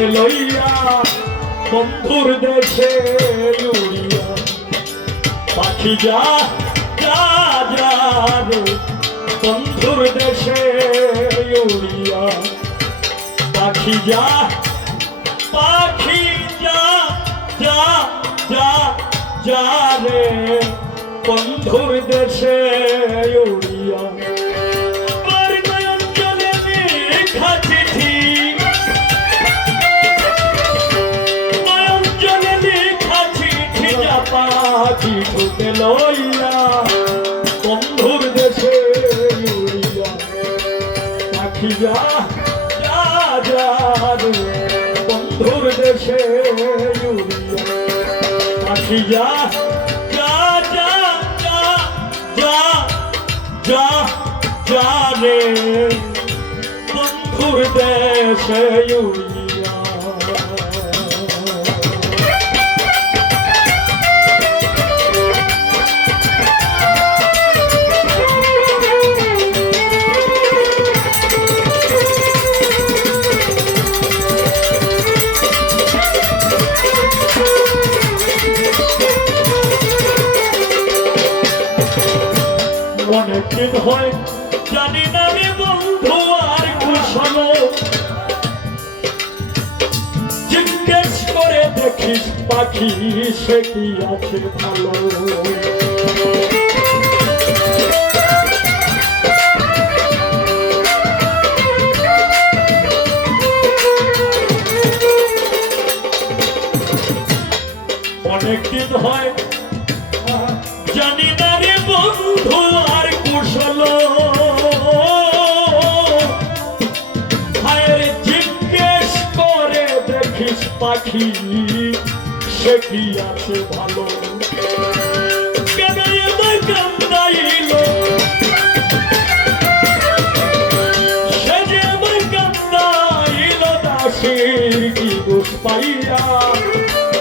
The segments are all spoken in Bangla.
তোকে লইয়া বন্ধুর দেশে উড়িয়া পাখি যা যা যা রে বন্ধুর দেশে উড়িয়া পাখি যা যা যা যা রে বন্ধুর দেশে উড়িয়া পাখি তোকে লইয়া বন্ধুর দেশে উড়িয়া পাখি যা যা যা রে বন্ধুর দেশে উড়িয়া পাখি যা যা যা যা যা যা যা রে বন্ধুর দেশে উড়িয়া অনেকদিন হয় জানি না রে বন্ধু আর কুশল জিজ্ঞেস করে দেখিস পাখি সে কি আছে ভালো অনেকদিন হয় জানি না রে বন্ধু আর কুশল হায় জিজ্ঞেস করে দেখিস পাখি সে কি আছে ভালো কেন আমার কান্দাইল সে যে আমার কান্দাইল দাসীর কি দোষ পাইয়া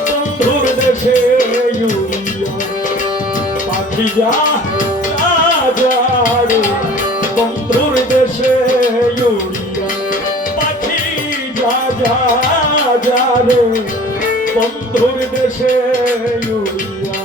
বন্ধুর দেশে উড়িয়া পাখি যা যা রে বন্ধুর দেশে উড়িয়া পাখি যা যা যা রে বন্ধুর দেশে উড়িয়া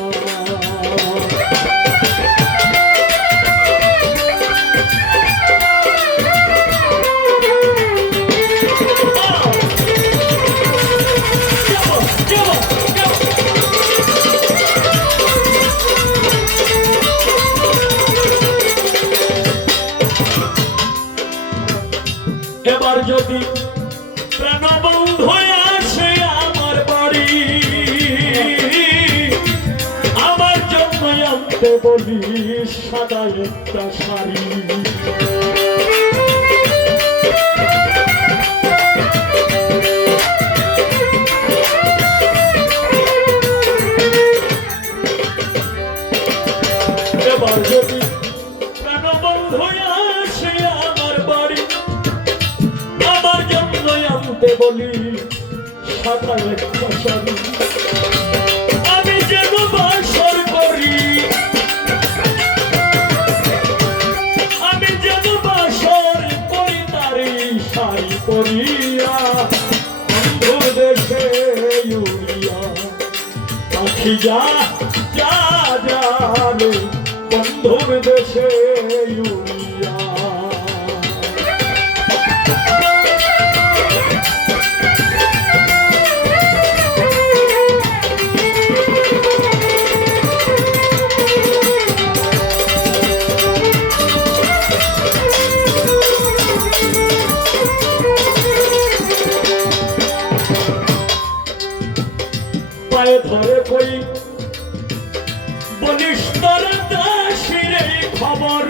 এবার যদি প্রাণবন্ধু আসে আমার বাড়ি আমার জন্য আনতে বলি সাদা একটা শাড়ি এবার যদি প্রাণবন্ধু আসে আমার বাড়ি আনতে বলি সাদা একটা শাড়ি আমি যেন বাসর করি আমি যেন বাসর করি তারি শাড়ি পরিয়া বন্ধুর দেশে উড়িয়া পাখি যা যা যা রে বন্ধুর দেশে উড়িয়া পায়ে ধরে কই বলিস তোর দাসির খবর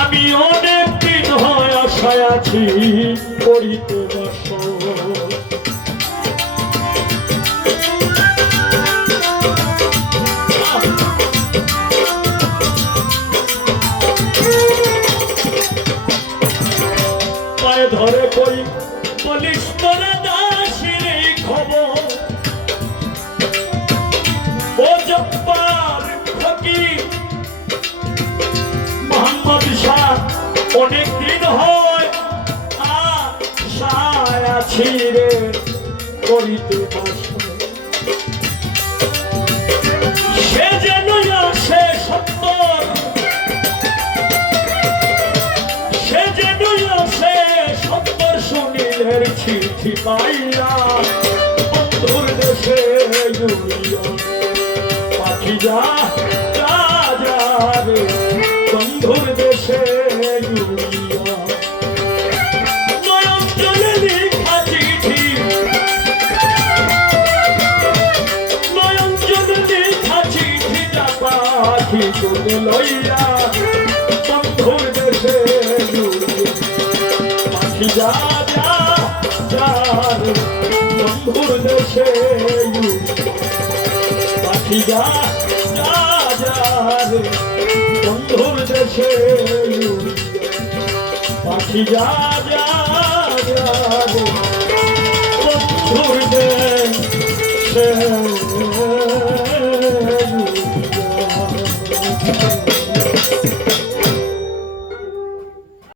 আমি অনেক দিন হয় আশায় আছি করিতে বসর পায়ে ধরে কই বলিস তোর দাসির খবর ও জব্বার ফকির মোহাম্মদ শাহ অনেক দিন হয় আশায় ছিঁড়ে করিতে বাসা সে যেন আসে সত্তর সে যেন আসে সত্তর সুনীলের চিঠি পাইয়া বন্ধুর দেশে জুড়িয়া পাখি যা যা যা রে বন্ধুর দেশে জুড়িয়া নয়ন জলে লেখা চিঠি নয়ন জলে লেখা চিঠি যা পাখি চলে লইয়া বন্ধুর দেশে জুড়িয়া পাখি যা যা যা রে বন্ধুর দেশে জুড়িয়া পাখি যা যা যা রে বন্ধুর দেশে পাখি যা যা যা রে বন্ধুর দেশে